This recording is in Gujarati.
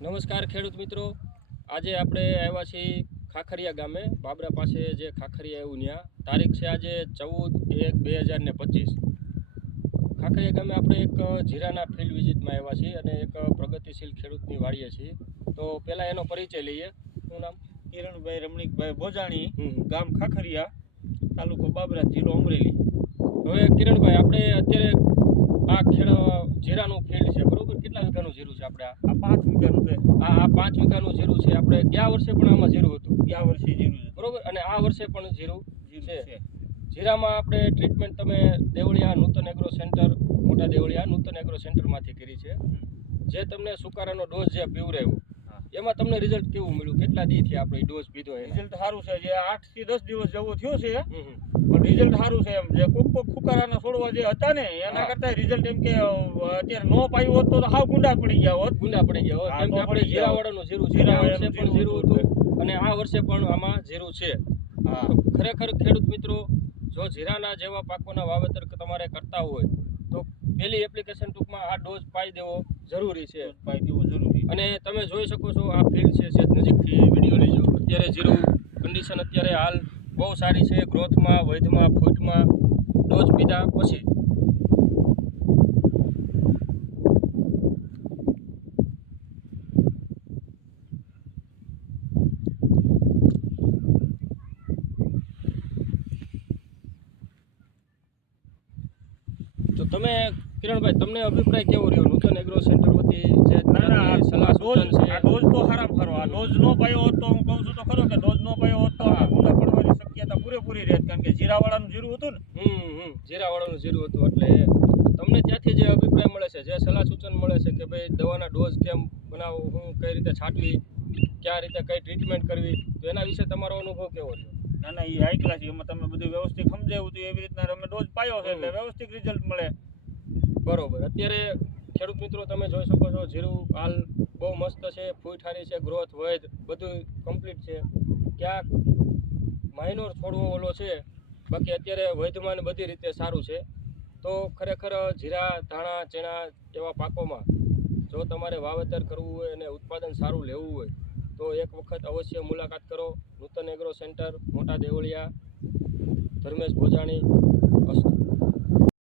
નમસ્કાર ખેડૂત મિત્રો, આજે આપણે આવ્યા છીએ ખાખરિયા ગામે, બાબરા પાસે જે ખાખરિયા એવું ત્યાં તારીખ છે આજે 14/1/2025। ખાખરિયા ગામે આપણે એક જીરાના ફિલ્ડ વિઝિટમાં આવ્યા છીએ અને એક પ્રગતિશીલ ખેડૂતની વાડીએ છીએ। તો પહેલાં એનો પરિચય લઈએ। શું નામ? કિરણભાઈ રમણીકભાઈ બોજાણી, ગામ ખાખરિયા, તાલુકો બાબરા, જિલ્લો અમરેલી। હવે કિરણભાઈ, આપણે અત્યારે આ જીરાનું ફિલ્ડ છે, બરોબર? કેટલા વીઘાનું જીરું છે આપણે? આ 5 વીઘાનું છે। આ 5 વીઘાનું જીરું છે। આપણે ગયા વર્ષે પણ આમાં જીરું હતું, ગયા વર્ષે જીરું છે, બરોબર? અને આ વર્ષે પણ જીરું છે। છે। જીરામાં આપણે ટ્રીટમેન્ટ તમે દેવળિયા નૂતન એગ્રો સેન્ટર, મોટા દેવળિયા નૂતન એગ્રો સેન્ટરમાંથી કરી છે। જે તમને સુકારાનો ડોઝ જે પીવરાવ્યો, એમાં તમને રિઝલ્ટ કેવું મળ્યું? કેટલા દી થી આપણે ડોઝ પીધો? રિઝલ્ટ સારું છે। જે 8 થી 10 દિવસ જેવું થયો છે, પણ રિઝલ્ટ સારું છે। એમ જે કોક ફુકારાના છોડવા જે હતા ને, એના કરતા રિઝલ્ટ એમ કે અત્યારે નો પાયું હોત તો હાવ ગુંડા પડી ગયા હોત, કેમ કે આપણે જીરાવાળાનું જીરું છે, આ વર્ષે પણ જીરું હતું અને આ વર્ષે પણ આમાં જીરું છે। ખરેખર ખેડૂત મિત્રો, જો જીરાના જેવા પાકોના વાવેતર તમારે કરતા હોય તો પહેલી એપ્લિકેશન ટૂંકમાં આ ડોઝ પાઈ દેવો જરૂરી છે। અને તમે જોઈ શકો છો, આ ફિલ્ડ છે, નજીકથી વિડીયો લેજો। અત્યારે જીરું કન્ડિશન અત્યારે હાલ બહુ સારી છે, ગ્રોથમાં, વૈધમાં, ફૂટમાં, ડોઝ પીધા પછી। તો તમે કિરણભાઈ, તમને અભિપ્રાય કેવો રહ્યો નૂતન એગ્રો સેન્ટર વતી જે સલાહ સૂચન છે? આ ડોઝ તો સારામાં સારો। આ ડોઝ નો પાયો હોત તો હું કહું છું તો ખરો કે ડોઝ નો પાયો હોત તો ગુંડા પડવાની શક્યતા પૂરેપૂરી રહેત, કારણ કે જીરાવાળાનું જીરું હતું ને। જીરાવાળાનું જીરું હતું, એટલે તમને ત્યાંથી જે અભિપ્રાય મળે છે, જે સલાહ સૂચન મળે છે કે ભાઈ દવાના ડોઝ કેમ બનાવો, હું કઈ રીતે છાંટવી, કયા રીતે કઈ ટ્રીટમેન્ટ કરવી, તો એના વિશે તમારો અનુભવ કેવો રહ્યો? ના, એ હાઈ ક્લાસ, એમાં તમે બધું વ્યવસ્થિત સમજાવ્યું હતું એવી રીતના અમે ડોઝ પાયો છે, એટલે વ્યવસ્થિત રિઝલ્ટ મળે। બરોબર। અત્યારે ખેડૂત મિત્રો તમે જોઈ શકો છો, જીરું હાલ બહુ મસ્ત છે, ફૂટ સારી છે, ગ્રોથ વૈધ બધું કમ્પ્લીટ છે। ક્યાંક માઇનોર છોડવો ઓલો છે, બાકી અત્યારે વૈધમાં ને બધી રીતે સારું છે। તો ખરેખર જીરા, ધાણા, ચણા એવા પાકોમાં જો તમારે વાવેતર કરવું હોય અને ઉત્પાદન સારું લેવું હોય તો એક વખત અવશ્ય મુલાકાત કરો। નૂતન એગ્રો સેન્ટર, મોટા દેવળિયા, ધર્મેશ બોજાણી, અસ્તુ।